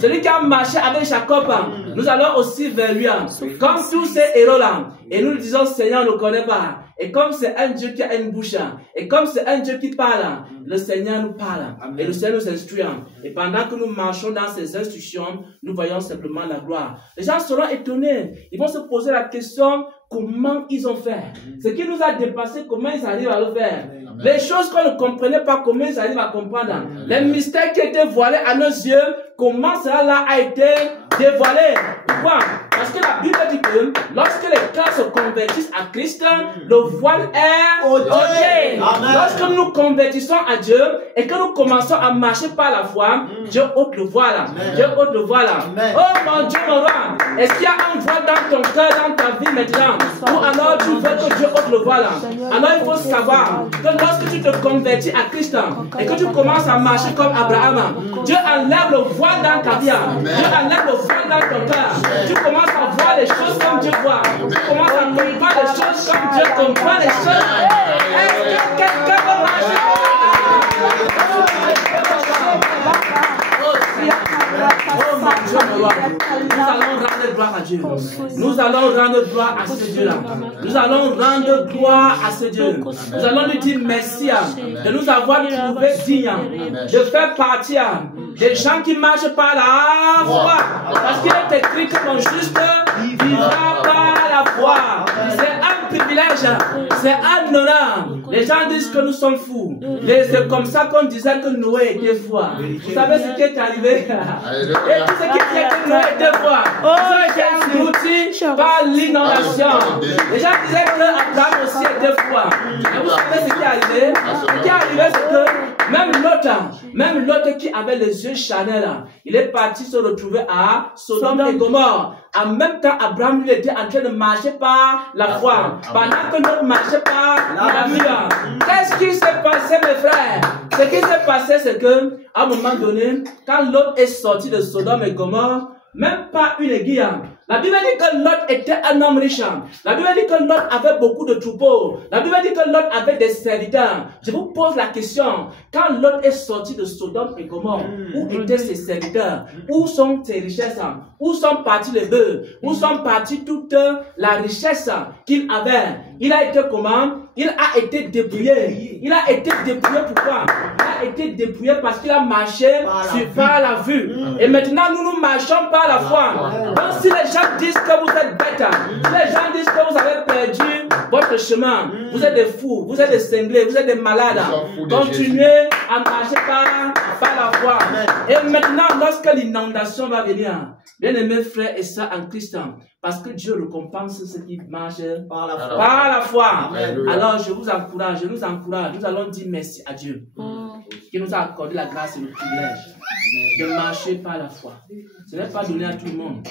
Celui qui a marché avec Jacob, nous allons aussi vers lui. Comme tous ces héros-là. Et nous disons, Seigneur, on ne le connaît pas. Et comme c'est un Dieu qui a une bouche, et comme c'est un Dieu qui parle, le Seigneur nous parle. Et le Seigneur nous instruit. Et pendant que nous marchons dans ces instructions, nous voyons simplement la gloire. Les gens seront étonnés. Ils vont se poser la question, comment ils ont fait? Ce qui nous a dépassé, comment ils arrivent à le faire? Les choses qu'on ne comprenait pas, comment ils arrivent à comprendre? Les mystères qui étaient voilés à nos yeux, comment cela a été dévoilé? Pourquoi? Parce que la Bible dit que lorsque les cœurs se convertissent à Christ, le voile est ôté. Lorsque nous nous convertissons à Dieu et que nous commençons à marcher par la foi, Dieu ôte le voile. Dieu ôte le voile. Oh mon Dieu, mon roi, est-ce qu'il y a un voile dans ton cœur, dans ta vie maintenant? Ou alors tu veux que Dieu ôte le voile? Alors il faut savoir que lorsque tu te convertis à Christ et que tu commences à marcher comme Abraham, Dieu enlève le voile dans ta vie. Dieu enlève le voile dans ton cœur. Tu commences à voir les choses comme Dieu voit. Tu commences à comprendre les choses comme Dieu comprend les choses. Est-ce que quelqu'un va marcher? Nous allons rendre gloire à Dieu. Nous allons rendre gloire à ce Dieu-là. Nous allons rendre gloire à ce Dieu. Nous allons lui dire merci de nous avoir trouvé digne de faire partie des gens qui marchent par la foi. Parce qu'il est écrit que mon juste vivra par la foi. C'est un privilège. C'est un honneur. Les gens disent que nous sommes fous. C'est comme ça qu'on disait que Noé était fou. Vous savez ce qui est arrivé? Et tout ce qui est que Noé était fou. Ils ont été engloutis par l'inondation. Les gens disaient que Abraham aussi était fou. Et vous savez ce qui est arrivé? Ce qui est arrivé, c'est que même l'autre qui avait les yeux charnels, il est parti se retrouver à Sodome et Gomorrhe. En même temps, Abraham lui était en train de marcher par la foi. Pendant que l'autre marchait par la vie. Qu'est-ce qui s'est passé, mes frères? Ce qui s'est passé, c'est que, à un moment donné, quand l'autre est sorti de Sodome et Gomorrhe, même pas une aiguille. La Bible dit que Lot était un homme riche. La Bible dit que Lot avait beaucoup de troupeaux. La Bible dit que Lot avait des serviteurs. Je vous pose la question. Quand Lot est sorti de Sodome et Gomorrhe, où étaient ses serviteurs? Où sont ses richesses? Où sont partis les bœufs? Où sont partis toute la richesse qu'il avait? Il a été comment? Il a été dépouillé. Il a été dépouillé pourquoi? Il a été dépouillé parce qu'il a marché par la vue. Et maintenant, nous marchons par la foi. Donc, si les gens disent que vous êtes bêtes, si les gens disent que vous avez perdu votre chemin, vous êtes des fous, vous êtes des cinglés, vous êtes des malades, continuez à marcher par la foi. Et maintenant, lorsque l'inondation va venir, bien aimés frères et sœurs en Christ, parce que Dieu récompense ceux qui marchent par la foi. Alors je vous encourage, je nous encourage, nous allons dire merci à Dieu qui nous a accordé la grâce et le privilège de marcher par la foi. Ce n'est pas donné à tout le monde.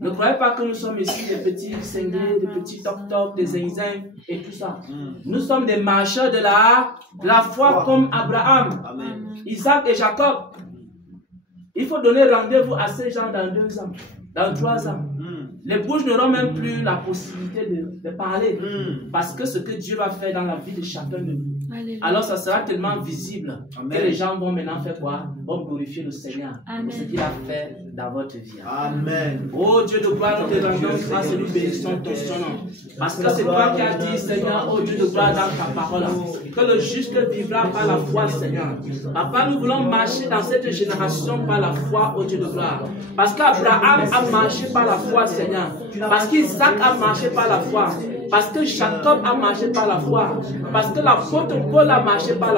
Ne croyez pas que nous sommes ici des petits cinglés, des petits toc-toc, des zinzins et tout ça. Nous sommes des marcheurs de la foi comme Abraham, Isaac et Jacob. Il faut donner rendez-vous à ces gens dans 2 ans, dans 3 ans. Les bouches n'auront même plus la possibilité de parler. Parce que ce que Dieu va faire dans la vie de chacun de nous, alors ça sera tellement visible que les gens vont maintenant faire quoi? Vont glorifier le Seigneur pour ce qu'il a fait dans votre vie. Amen. Oh Dieu de gloire, nous te rendons grâce et nous bénissons ton nom. Parce que c'est toi qui as dit, Seigneur, oh Dieu de gloire, dans ta parole, que le juste vivra par la foi, Seigneur. Papa, nous voulons marcher dans cette génération par la foi, oh Dieu de gloire. Parce qu'Abraham a marché par la foi, Seigneur. Parce qu'Isaac a marché par la foi. Parce que Jacob a marché par la foi. Parce que l'apôtre Paul a marché par la foi.